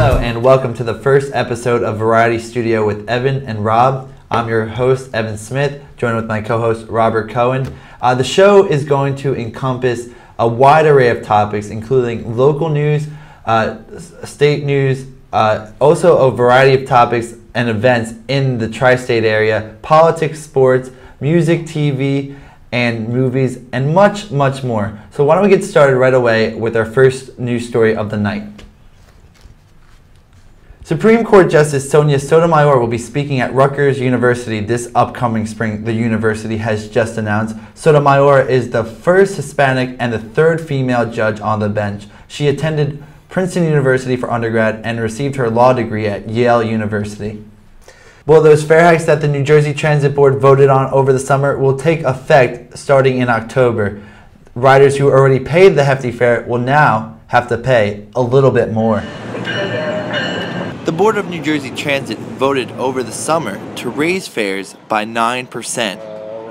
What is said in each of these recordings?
Hello and welcome to the first episode of Variety Studio with Evan and Rob. I'm your host, Evan Smith, joined with my co-host, Robert Cohen. The show is going to encompass a wide array of topics, including local news, state news, also a variety of topics and events in the tri-state area, politics, sports, music, TV, and movies, and much, much more. So why don't we get started right away with our first news story of the night. Supreme Court Justice Sonia Sotomayor will be speaking at Rutgers University this upcoming spring, the university has just announced. Sotomayor is the first Hispanic and the third female judge on the bench. She attended Princeton University for undergrad and received her law degree at Yale University. Well, those fare hikes that the New Jersey Transit Board voted on over the summer will take effect starting in October. Riders who already paid the hefty fare will now have to pay a little bit more. The Board of New Jersey Transit voted over the summer to raise fares by 9%,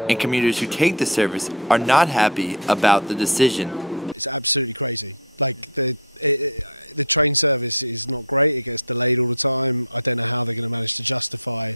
and commuters who take the service are not happy about the decision. It's absolutely crazy. Like the train service is not great. It gets delayed all the time. I don't know how they're going to manage to justify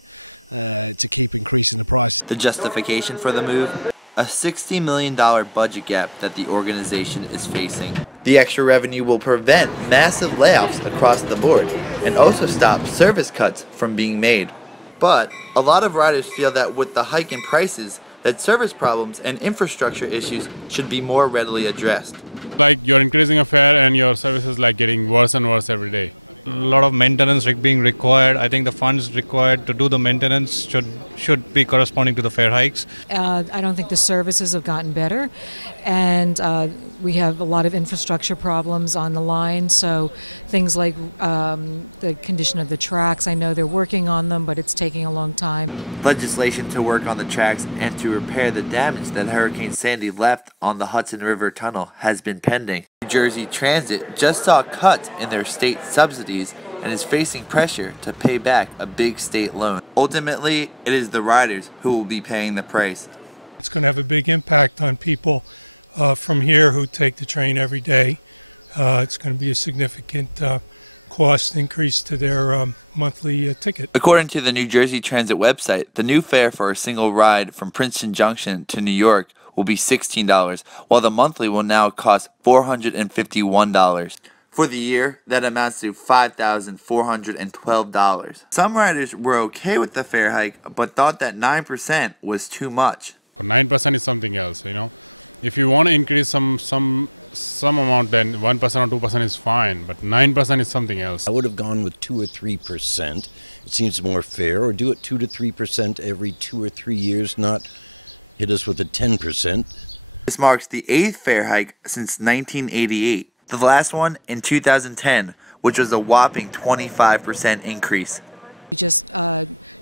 to keep increasing the price. The justification for the move? A $60 million budget gap that the organization is facing. The extra revenue will prevent massive layoffs across the board and also stop service cuts from being made. But a lot of riders feel that with the hike in prices, that service problems and infrastructure issues should be more readily addressed. Like you're increasing a fare and your service is like getting worse and worse every day. A lot of maintenance being required. I think the funds required to do the maintenance should be corresponding to the fare hikes. I don't think the services have gotten better, and we have a lot of infrastructure problems on the line, so things like the condition of the tracks, I know they're working on them, but it's taking a long time. Legislation to work on the tracks and to repair the damage that Hurricane Sandy left on the Hudson River Tunnel has been pending. New Jersey Transit just saw cuts in their state subsidies and is facing pressure to pay back a big state loan. Ultimately, it is the riders who will be paying the price. It's going to have a big impact on people from here who take the train every day. It's going to be a significant cost increase to their monthly ticket. According to the New Jersey Transit website, the new fare for a single ride from Princeton Junction to New York will be $16, while the monthly will now cost $451. For the year, that amounts to $5,412. Some riders were okay with the fare hike, but thought that 9% was too much. 9% is something else, you know. If you want to increase some amount, then 1% or 2% is fine, but 9% is something else. I would have gone with 2 or 3%. It seems more fair, or do it 2 to 3% every 2 or 3 years, not hit us with a 10%. This marks the 8th fare hike since 1988. The last one in 2010, which was a whopping 25% increase. We just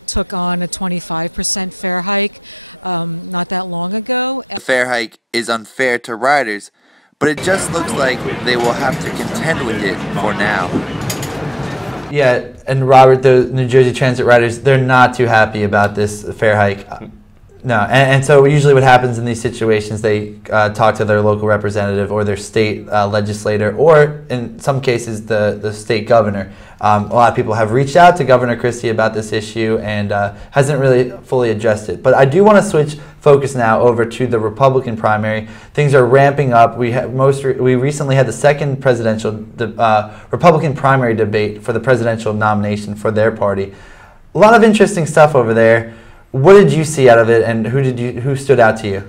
took on a 25% fare hike not that long ago. The fare hike is unfair to riders, but it just looks like they will have to contend with it for now. Yeah, and Robert, the New Jersey Transit riders, they're not too happy about this fare hike. No, and so usually what happens in these situations, they talk to their local representative or their state legislator, or in some cases the state governor. A lot of people have reached out to Governor Christie about this issue and hasn't really fully addressed it. But I do want to switch focus now over to the Republican primary. Things are ramping up. We recently had the second presidential Republican primary debate for the presidential nomination for their party. A lot of interesting stuff over there. What did you see out of it, and who stood out to you?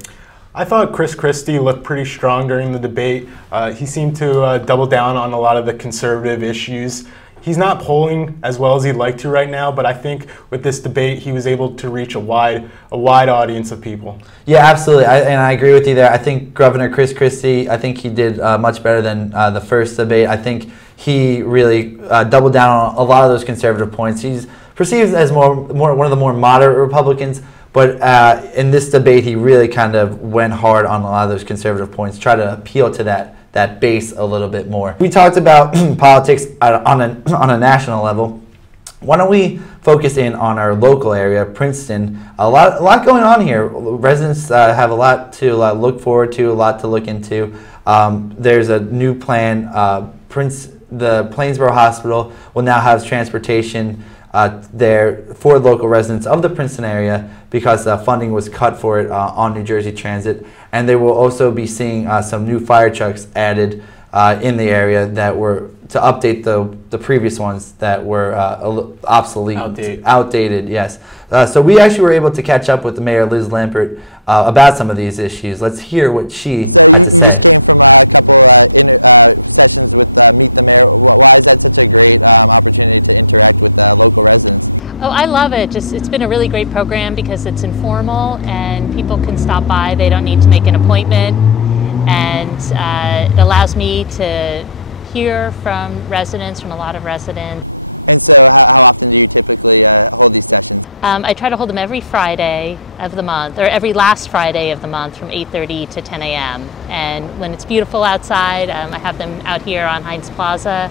I thought Chris Christie looked pretty strong during the debate. He seemed to double down on a lot of the conservative issues. He's not polling as well as he'd like to right now, but I think with this debate he was able to reach a wide audience of people. Yeah, absolutely, and I agree with you there. I think Governor Chris Christie, I think he did much better than the first debate. I think he really doubled down on a lot of those conservative points. He's perceived as one of the more moderate Republicans, but in this debate he really kind of went hard on a lot of those conservative points, try to appeal to that base a little bit more. We talked about politics on a national level. Why don't we focus in on our local area, Princeton? A lot going on here. Residents have a lot to look forward to, a lot to look into. There's a new plan. the Plainsboro Hospital will now have transportation there for local residents of the Princeton area because funding was cut for it on New Jersey Transit, and they will also be seeing some new fire trucks added in the area that were to update the previous ones that were obsolete, outdated. Yes. So we actually were able to catch up with the Mayor Liz Lempert about some of these issues. Let's hear what she. So you just came from a couple sessions with Meet the Mayor. Why is that such a great opportunity to interact with local residents? Oh, I love it. It's been a really great program because it's informal and people can stop by. They don't need to make an appointment, and it allows me to hear from residents, from a lot of residents. And so how often do you typically hold these sessions? I try to hold them every Friday of the month, or every last Friday of the month from 8:30 to 10 a.m. And when it's beautiful outside, I have them out here on Heinz Plaza.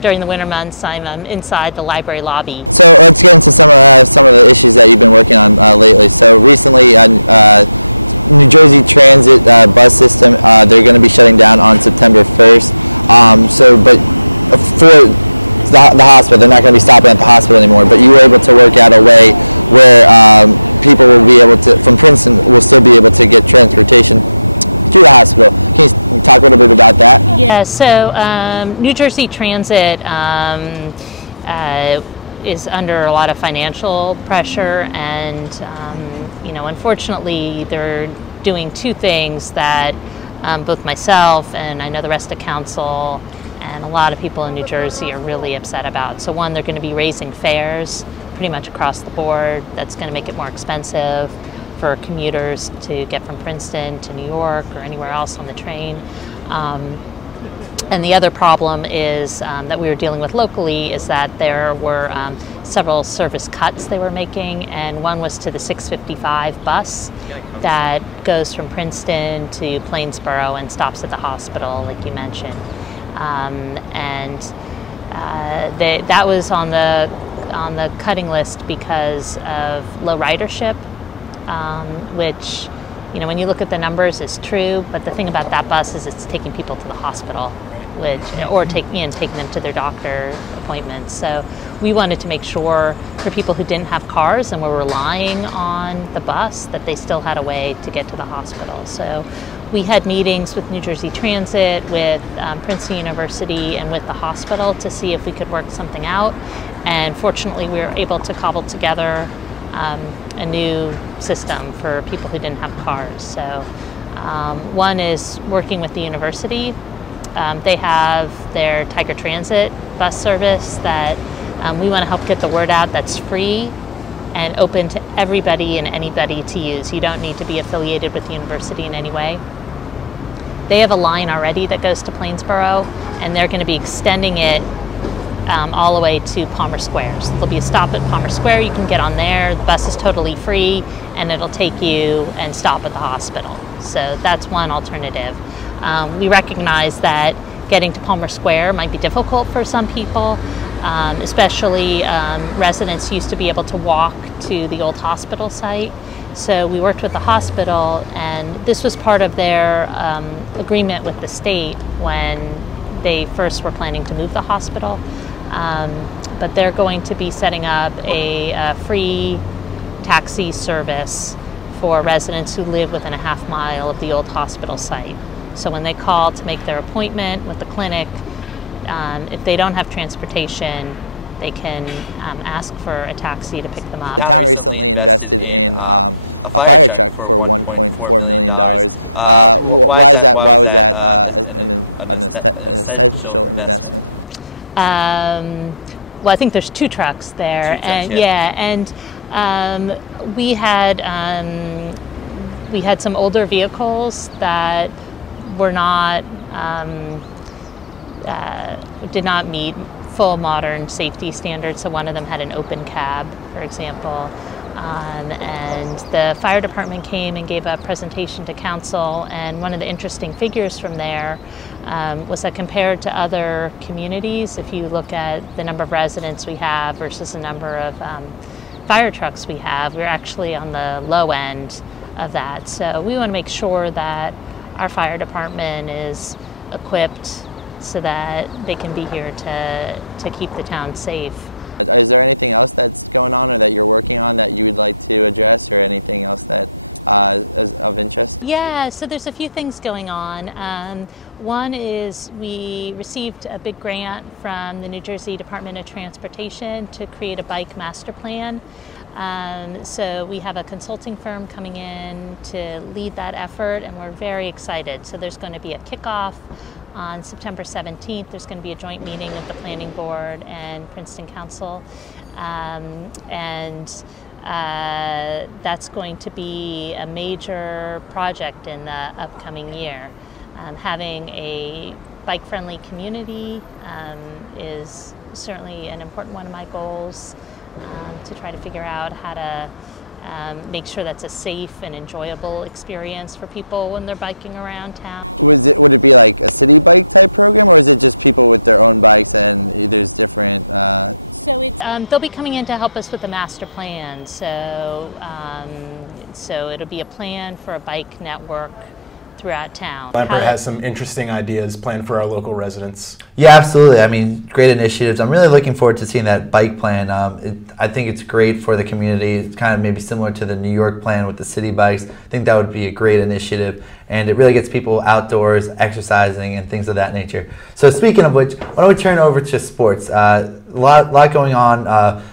During the winter months, I'm inside the library lobby. So let's get into some of the issues that you've been working on lately. So recently, New Jersey Transit bus system, they're going to be shutting down on September 1st. But for the hospital, they're not going to be stopping at the hospital anymore. But you were able to work out a way where people will be able to, from Princeton, will still be able to get transportation to the hospital. Can you talk a little bit about that? Yeah. So New Jersey Transit is under a lot of financial pressure, and unfortunately, they're doing two things that both myself and I know the rest of council and a lot of people in New Jersey are really upset about. So one, they're going to be raising fares pretty much across the board. That's going to make it more expensive for commuters to get from Princeton to New York or anywhere else on the train. And the other problem is that we were dealing with locally is that there were several service cuts they were making, and one was to the 655 bus that goes from Princeton to Plainsboro and stops at the hospital, like you mentioned. That was on the cutting list because of low ridership, which, when you look at the numbers, is true. But the thing about that bus is it's taking people to the hospital, taking them to their doctor appointments. So we wanted to make sure for people who didn't have cars and were relying on the bus that they still had a way to get to the hospital. So we had meetings with New Jersey Transit, with Princeton University, and with the hospital to see if we could work something out. And fortunately, we were able to cobble together a new system for people who didn't have cars. So one is working with the university. They have their Tiger Transit bus service that we want to help get the word out. That's free and open to everybody and anybody to use. You don't need to be affiliated with the university in any way. They have a line already that goes to Plainsboro, and they're going to be extending it all the way to Palmer Square. So there'll be a stop at Palmer Square. You can get on there. The bus is totally free, and it'll take you and stop at the hospital. So that's one alternative. We recognize that getting to Palmer Square might be difficult for some people, especially residents used to be able to walk to the old hospital site. So we worked with the hospital, and this was part of their agreement with the state when they first were planning to move the hospital. But they're going to be setting up a free taxi service for residents who live within a half mile of the old hospital site. So when they call to make their appointment with the clinic, if they don't have transportation, they can ask for a taxi to pick them up. The town recently invested in a fire truck for $1.4 million. Why is that? Why was that an essential investment? Well, I think there's two trucks there, we had some older vehicles that were not did not meet full modern safety standards. So one of them had an open cab, for example, and the fire department came and gave a presentation to council. And one of the interesting figures from there was that compared to other communities, if you look at the number of residents we have versus the number of fire trucks we have, we're actually on the low end of that. So we want to make sure that our fire department is equipped so that they can be here to keep the town safe. Is there anything else that's going on or that you're working on that you would like to address, or anything else that is of interest? Yeah, so there's a few things going on. One is we received a big grant from the New Jersey Department of Transportation to create a bike master plan. So we have a consulting firm coming in to lead that effort, and we're very excited. So there's going to be a kickoff on September 17th. There's going to be a joint meeting of the Planning Board and Princeton Council. That's going to be a major project in the upcoming year. Having a bike-friendly community is certainly an important one of my goals, to try to figure out how to make sure that's a safe and enjoyable experience for people when they're biking around town. Would it be like a city bike type program, or is it just people with their own bikes and there's different? So it's they'll be coming in to help us with the master plan. So it'll be a plan for a bike network throughout town. Lempert has some interesting ideas planned for our local residents. Yeah, absolutely. I mean, great initiatives. I'm really looking forward to seeing that bike plan. I think it's great for the community. It's kind of maybe similar to the New York plan with the city bikes. I think that would be a great initiative, and it really gets people outdoors, exercising, and things of that nature. So speaking of which, why don't we turn over to sports? A lot going on.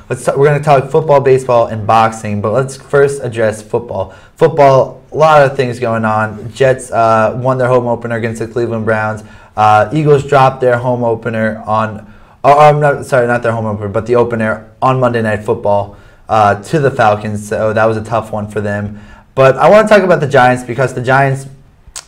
We're going to talk football, baseball, and boxing, but let's first address football. Football, a lot of things going on. Jets won their home opener against the Cleveland Browns. Eagles dropped their home opener on, not their home opener, but the opener on Monday Night Football to the Falcons. So that was a tough one for them. But I want to talk about the Giants, because the Giants,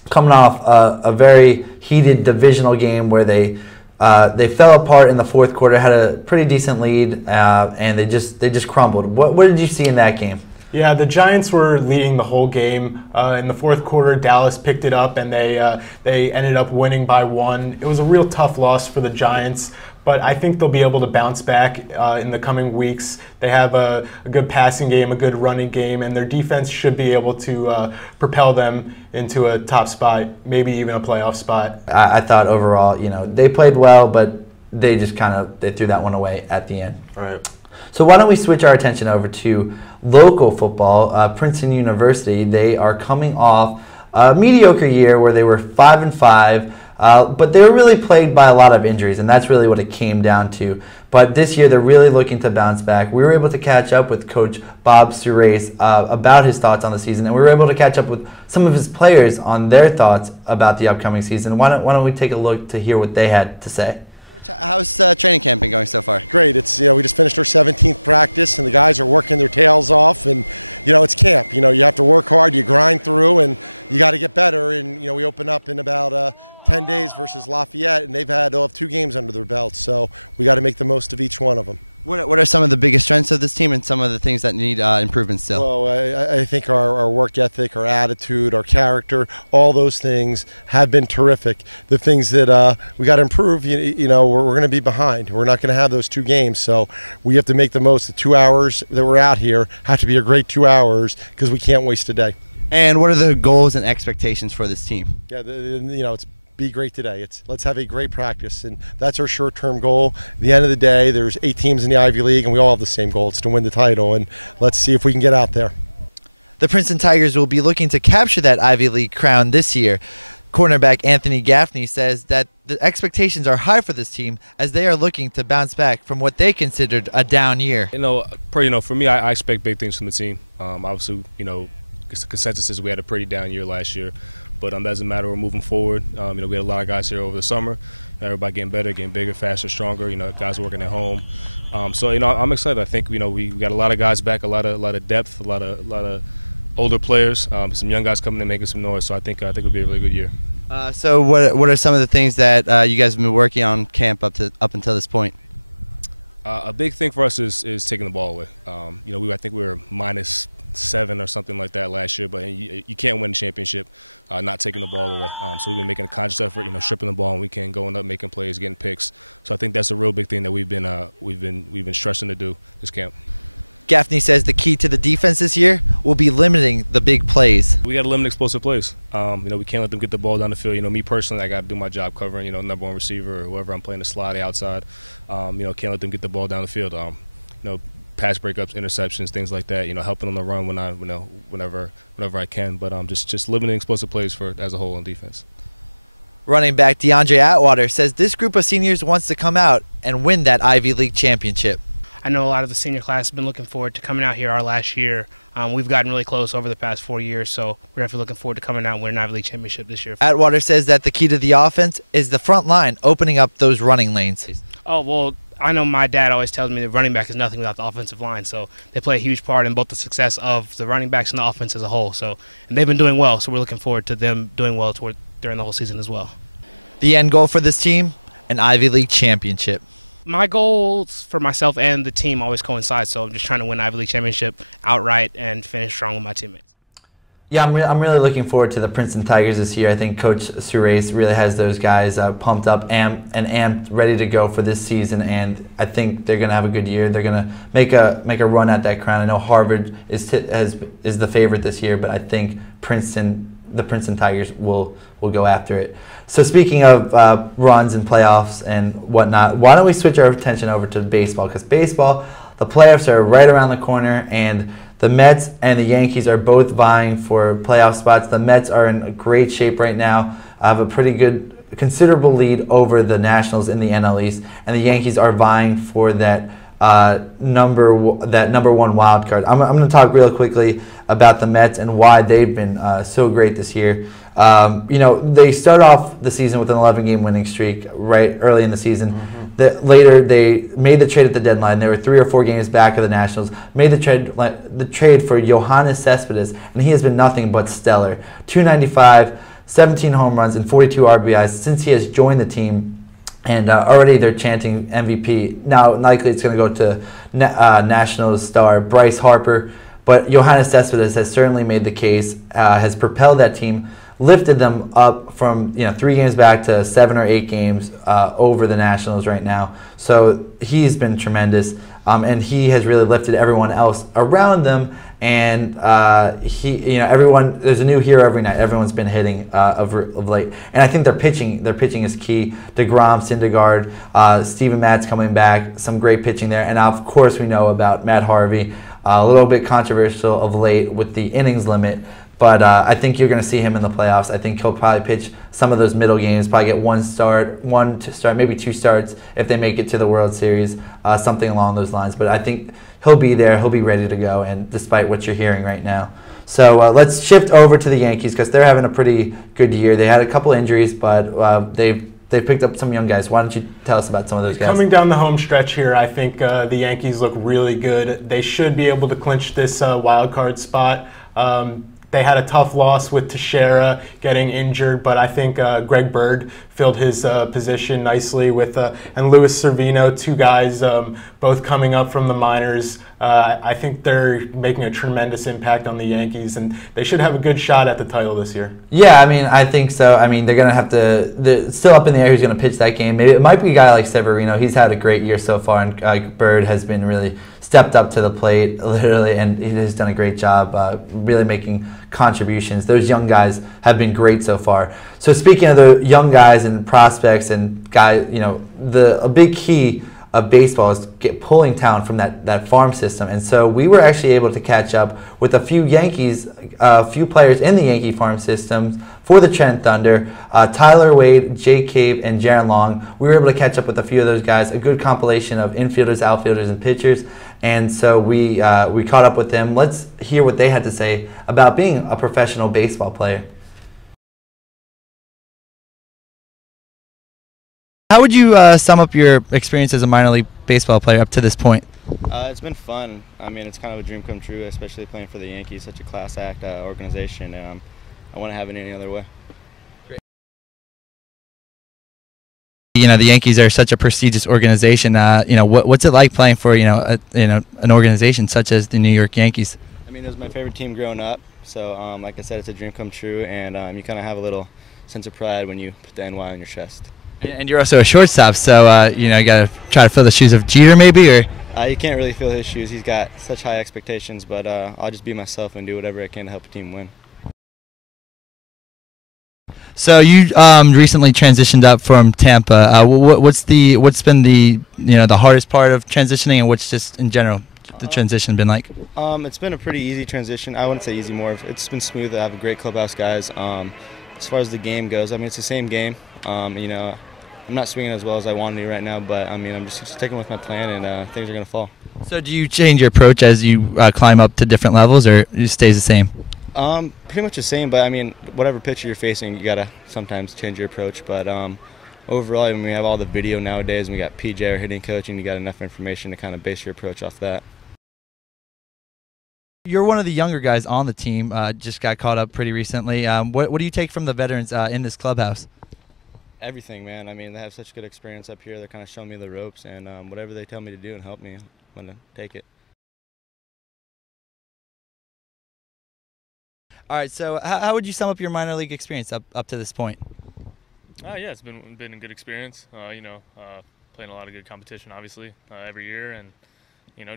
coming off a very heated divisional game where they fell apart in the fourth quarter, had a pretty decent lead, and they just crumbled. What did you see in that game? Yeah, the Giants were leading the whole game. In the fourth quarter, Dallas picked it up, and they ended up winning by 1. It was a real tough loss for the Giants, but I think they'll be able to bounce back in the coming weeks. They have a good passing game, a good running game, and their defense should be able to propel them into a top spot, maybe even a playoff spot. I thought overall, they played well, but they just they threw that one away at the end. All right. So why don't we switch our attention over to local football. Princeton University, they are coming off a mediocre year where they were 5-5, but they were really plagued by a lot of injuries, and that's really what it came down to. But this year, they're really looking to bounce back. We were able to catch up with Coach Bob Surace about his thoughts on the season, and we were able to catch up with some of his players on their thoughts about the upcoming season. Why don't we take a look to hear what they had to say? How's training camp been going so far? Great. It's we just finished our 17th practice, and the guys are working their tails off, and it's camp. You have to work hard, you grind through, and you got to get better. And we open up in about 10 days versus Lafayette, and they'll have 2 games under their belts, so we got to make the most of each one of them. What are some of the biggest strengths of this team and some of the things that need improvement still? Well, I think our work ethic, our attitude, our character, all those things have been terrific. The things that we got to improve, we're going to be behind. We're not going to have those 2 games, so we have to make the most. The 2 hours that we're out here have to be a great 2 hours, because we can't waste a day. And what are the goals and expectations for this team? Yeah, it's be great today. Let's have a great practice, and that's our short-term goal. At the end of the day, there's 8 teams in the Ivy League, and we all have the same goal. It's to win the title, and let's see if we can get out there. The Princeton Tigers will be looking to capture that Ivy League crown this year. Cornerback Anthony Gaffney says that the expectations are high for this team as they are looking to bounce back from what they considered a down year. For me, I expect big things from the team. Obviously, the consensus is we had a pretty down year last year. But it doesn't matter. We're moving forward. We had a lot of guys here over the summer. Everybody getting better, getting bigger, faster, stronger. Guys working at home. So I'm excited. I think we got a lot of guys back, a lot of depth, a lot of older players, some young guys coming in making some noise. So I think it'll be a really good year. So what are some of the things that you guys have been working on camp up until this point? A big thing for us is taking the ball away. I think we were -7 or something like that last year, but you can't win a championship not taking the ball away. So we've been making a conscious effort, stripping the ball, and we can going up, making plays, getting picks. So I think that's a real big thing that we've been stressing to do this camp. Gaffney says the key to the defense this year will be limiting the big plays. We got to limit explosive plays. We can't let them get the ball down the field. Me personally, I got to do my job covering, number one receiver or whoever I'm playing the slot outside. Can't let them get the ball down the field. Pass breakups, interceptions, things like that. Helping on the run whenever I can. But just limiting explosive plays as a whole on defense. Running back DeAndre Atwater says this group of seniors wants to come out and win that Ivy League championship. I know a lot of the senior class has been looking forward to coming out here our last year. We've gotten really close over the past 4 years, so we're definitely looking forward to coming out and winning an Ivy League championship this year. Atwater says that the key to the offense is the front line opening up those running lanes. Oh, well, I know my dad always tells me that running back is nothing without the offensive line, so they play a huge part in both the success of the running backs and the offense as a whole. And they've been doing well, so we're looking forward to them doing well during the whole season as well. The end goal for this team, an Ivy League championship. My goals for myself and the team always coincide, so I'm just trying to win Ivy League championship outright and finish strong with my teammates. Yeah, I'm really looking forward to the Princeton Tigers this year. I think Coach Surace really has those guys pumped up and amped, ready to go for this season, and I think they're going to have a good year. They're going to make a run at that crown. I know Harvard is the favorite this year, but I think the Princeton Tigers will go after it. So speaking of runs and playoffs and whatnot, why don't we switch our attention over to baseball? Because baseball, the playoffs are right around the corner, and the Mets and the Yankees are both vying for playoff spots. The Mets are in great shape right now. Have a pretty good, considerable lead over the Nationals in the NL East, and the Yankees are vying for that number one wild card. I'm going to talk real quickly about the Mets and why they've been so great this year. They start off the season with an 11-game winning streak right early in the season. Mm-hmm. Later, they made the trade at the deadline. They were 3 or 4 games back of the Nationals. Made the trade for Yoenis Cespedes, and he has been nothing but stellar. .295, 17 home runs, and 42 RBIs since he has joined the team. And already they're chanting MVP. Now, likely it's going to go to Nationals star Bryce Harper. But Yoenis Cespedes has certainly made the case, has propelled that team, lifted them up from 3 games back to 7 or 8 games over the Nationals right now. So he's been tremendous, and he has really lifted everyone else around them. And everyone, there's a new hero every night. Everyone's been hitting of late, and I think their pitching is key. DeGrom, Syndergaard, Steven Matz coming back, some great pitching there, and of course we know about Matt Harvey. A little bit controversial of late with the innings limit, but I think you're going to see him in the playoffs. I think he'll probably pitch some of those middle games, probably get one to start, maybe 2 starts if they make it to the World Series, something along those lines. But I think he'll be there, he'll be ready to go, and despite what you're hearing right now. So let's shift over to the Yankees because they're having a pretty good year. They had a couple injuries, but they've picked up some young guys. Why don't you tell us about some of those guys? Coming down the home stretch here, I think the Yankees look really good. They should be able to clinch this wild card spot. They had a tough loss with Teixeira getting injured, but I think Greg Bird filled his position nicely with and Luis Cervino, 2 guys both coming up from the minors. I think they're making a tremendous impact on the Yankees, and they should have a good shot at the title this year. Yeah, I think so. They're going to have to – they're still up in the air who's going to pitch that game. Maybe it might be a guy like Severino. He's had a great year so far, and Bird has been really stepped up to the plate, literally, and he has done a great job really making contributions. Those young guys have been great so far. So speaking of the young guys and prospects and guys, a big key of baseball is pulling talent from that farm system. And so we were actually able to catch up with a few players in the Yankee farm systems for the Trenton Thunder. Tyler Wade, Jake Cave, and Jaron Long. We were able to catch up with a few of those guys, a good compilation of infielders, outfielders, and pitchers. And so we caught up with them. Let's hear what they had to say about being a professional baseball player. How would you sum up your experience as a minor league baseball player up to this point? It's been fun. It's kind of a dream come true, especially playing for the Yankees, such a class act organization, and I wouldn't have it any other way. Great. The Yankees are such a prestigious organization. What's it like playing for an organization such as the New York Yankees? It was my favorite team growing up, so like I said, it's a dream come true, and you kind of have a little sense of pride when you put the NY on your chest. And you're also a shortstop, so you got to try to fill the shoes of Jeter, maybe, or. You can't really fill his shoes. He's got such high expectations, but I'll just be myself and do whatever I can to help a team win. So you recently transitioned up from Tampa. What's been the hardest part of transitioning, and what's just in general the transition been like? It's been a pretty easy transition. I wouldn't say easy, it's been smooth. I have a great clubhouse guys. As far as the game goes, I mean, it's the same game. I'm not swinging as well as I want to right now, but I mean, I'm just sticking with my plan, and things are going to fall. So do you change your approach as you climb up to different levels, or it stays the same? Pretty much the same, but I mean, whatever pitcher you're facing, you got to sometimes change your approach. But overall, I mean, we have all the video nowadays, and we got PJ, our hitting coach, and you got enough information to kind of base your approach off that. You're one of the younger guys on the team, just got caught up pretty recently. What do you take from the veterans in this clubhouse? Everything, man. I mean, they have such good experience up here. They're kind of showing me the ropes, and whatever they tell me to do and help me, I'm going to take it. All right, so how would you sum up your minor league experience up to this point? Yeah, it's been a good experience. Playing a lot of good competition, obviously, every year, and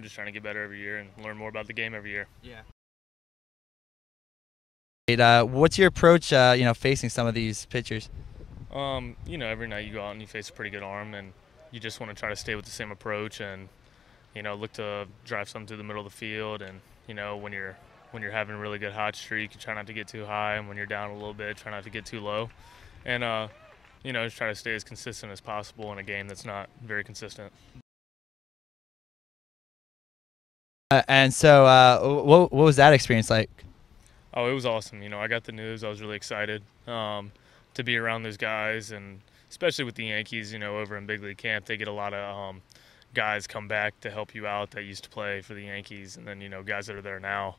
just trying to get better every year and learn more about the game every year. Yeah. What's your approach, facing some of these pitchers? Every night you go out and you face a pretty good arm, and you just want to try to stay with the same approach, and look to drive some to the middle of the field, and when you're having a really good hot streak, you try not to get too high, and when you're down a little bit, try not to get too low, and just try to stay as consistent as possible in a game that's not very consistent. And so, what was that experience like? Oh, it was awesome. I got the news. I was really excited to be around those guys, and especially with the Yankees, over in big league camp, they get a lot of guys come back to help you out that used to play for the Yankees, and then guys that are there now.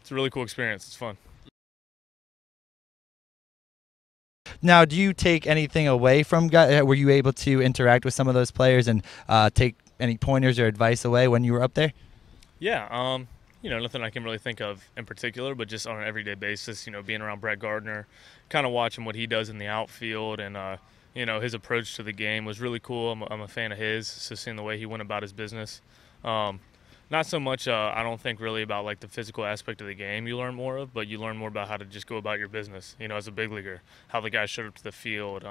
It's a really cool experience. It's fun. Now, do you take anything away from guys? Were you able to interact with some of those players and take any pointers or advice away when you were up there? Yeah, nothing I can really think of in particular, but just on an everyday basis, being around Brett Gardner, kind of watching what he does in the outfield, and his approach to the game was really cool. I'm a fan of his, so seeing the way he went about his business. Not so much, I don't think really about like the physical aspect of the game you learn more of, but you learn more about how to just go about your business, as a big leaguer, how the guys showed up to the field,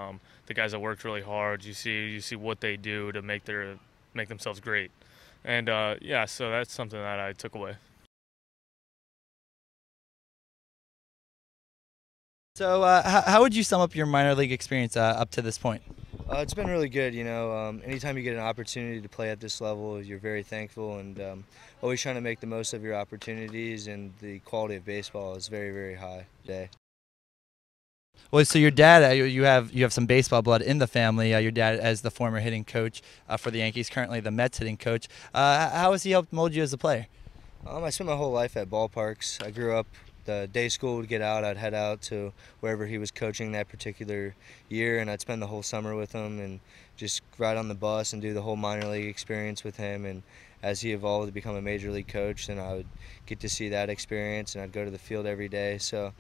the guys that worked really hard, you see what they do to make themselves great. And so that's something that I took away. So how would you sum up your minor league experience up to this point? It's been really good. Anytime you get an opportunity to play at this level, you're very thankful, and always trying to make the most of your opportunities, and the quality of baseball is very, very high today. Well, so your dad, you have some baseball blood in the family. Your dad, as the former hitting coach for the Yankees, currently the Mets hitting coach. How has he helped mold you as a player? I spent my whole life at ballparks. I grew up. The day school would get out, I'd head out to wherever he was coaching that particular year, and I'd spend the whole summer with him and just ride on the bus and do the whole minor league experience with him. And as he evolved to become a major league coach, then I would get to see that experience, and I'd go to the field every day. So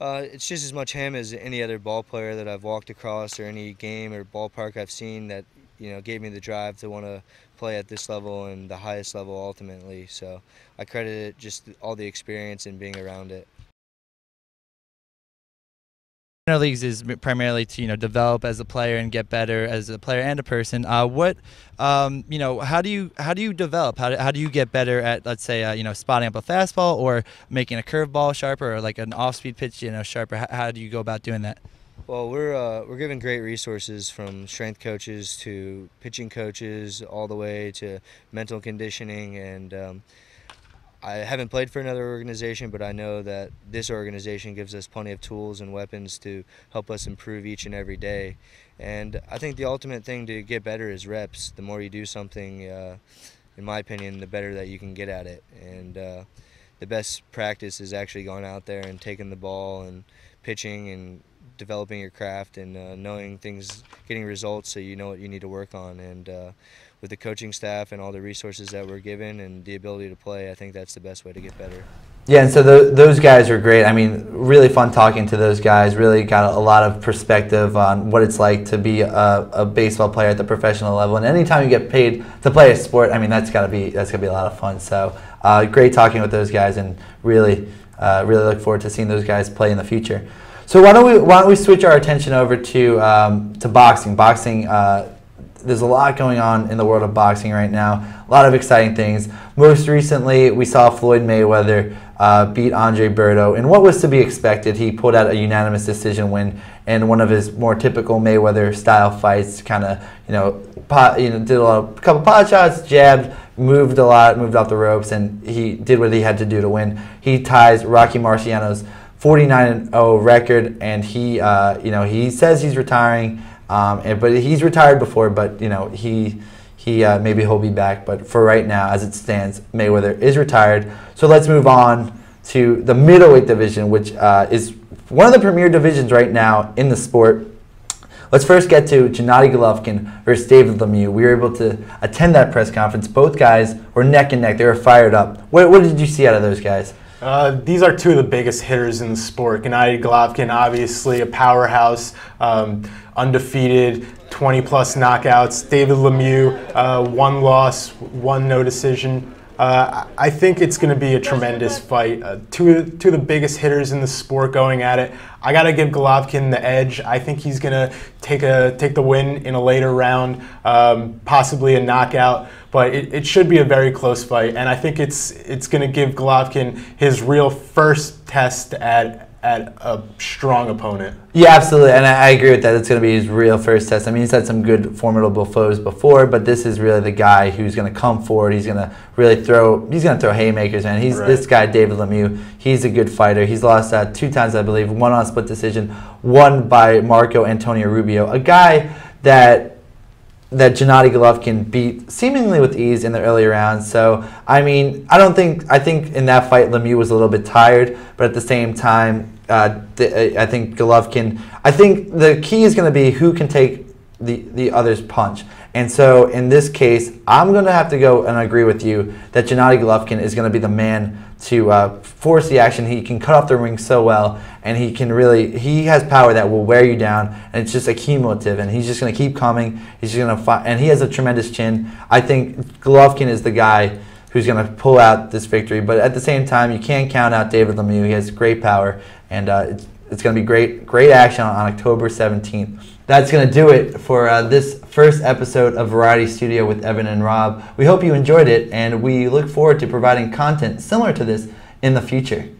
it's just as much him as any other ball player that I've walked across, or any game or ballpark I've seen that gave me the drive to want to play at this level and the highest level ultimately. So I credit it just all the experience and being around it. Minor leagues is primarily to develop as a player and get better as a player and a person. How do you develop? How do you get better at, let's say, spotting up a fastball or making a curveball sharper, or like an off-speed pitch sharper? How do you go about doing that? Well, we're given great resources, from strength coaches to pitching coaches, all the way to mental conditioning. And I haven't played for another organization, but I know that this organization gives us plenty of tools and weapons to help us improve each and every day. And I think the ultimate thing to get better is reps. The more you do something, in my opinion, the better that you can get at it. And the best practice is actually going out there and taking the ball and pitching and developing your craft and knowing things, getting results, so you know what you need to work on. And with the coaching staff and all the resources that we're given and the ability to play, I think that's the best way to get better. Yeah, and so those guys are great. I mean, really fun talking to those guys. Really got a lot of perspective on what it's like to be a baseball player at the professional level. And anytime you get paid to play a sport, I mean, that's gotta be a lot of fun. So great talking with those guys, and really look forward to seeing those guys play in the future. So why don't we switch our attention over to boxing? Boxing. There's a lot going on in the world of boxing right now. A lot of exciting things. Most recently, we saw Floyd Mayweather beat Andre Berto in what was to be expected. He pulled out a unanimous decision win in one of his more typical Mayweather-style fights. Kind of, did a couple pot shots, jabbed, moved a lot, moved off the ropes, and he did what he had to do to win. He ties Rocky Marciano's 49-0 record, and he says he's retiring. But he's retired before, but he maybe he'll be back. But for right now, as it stands, Mayweather is retired. So let's move on to the middleweight division, which is one of the premier divisions right now in the sport. Let's first get to Gennady Golovkin versus David Lemieux. We were able to attend that press conference. Both guys were neck and neck. They were fired up. What did you see out of those guys? These are two of the biggest hitters in the sport. Gennady Golovkin, obviously a powerhouse, undefeated, 20-plus knockouts. David Lemieux, 1 loss, 1 no decision. I think it's going to be a tremendous fight. Two of the biggest hitters in the sport going at it. I got to give Golovkin the edge. I think he's going to take the win in a later round, possibly a knockout. But it should be a very close fight, and I think it's going to give Golovkin his real first test at a strong opponent. Yeah, absolutely, and I agree with that. It's going to be his real first test. I mean, he's had some good, formidable foes before, but this is really the guy who's going to come forward. He's going to really throw haymakers, man. This guy, David Lemieux. He's a good fighter. He's lost 2 times, I believe, 1 on a split decision, 1 by Marco Antonio Rubio, a guy that Gennady Golovkin beat seemingly with ease in the early rounds. So, I mean, I think in that fight Lemieux was a little bit tired, but at the same time, I think Golovkin, I think the key is going to be who can take the other's punch. And so, in this case, I'm going to have to go and agree with you that Gennady Golovkin is going to be the man to force the action. He can cut off the ring so well, and he has power that will wear you down, and it's just accumulative, and he's just going to keep coming. He's just going to fight, and he has a tremendous chin. I think Golovkin is the guy who's going to pull out this victory, but at the same time, you can't count out David Lemieux. He has great power, and it's going to be great action on October 17th. That's going to do it for this first episode of Variety Studio with Evan and Rob. We hope you enjoyed it, and we look forward to providing content similar to this in the future.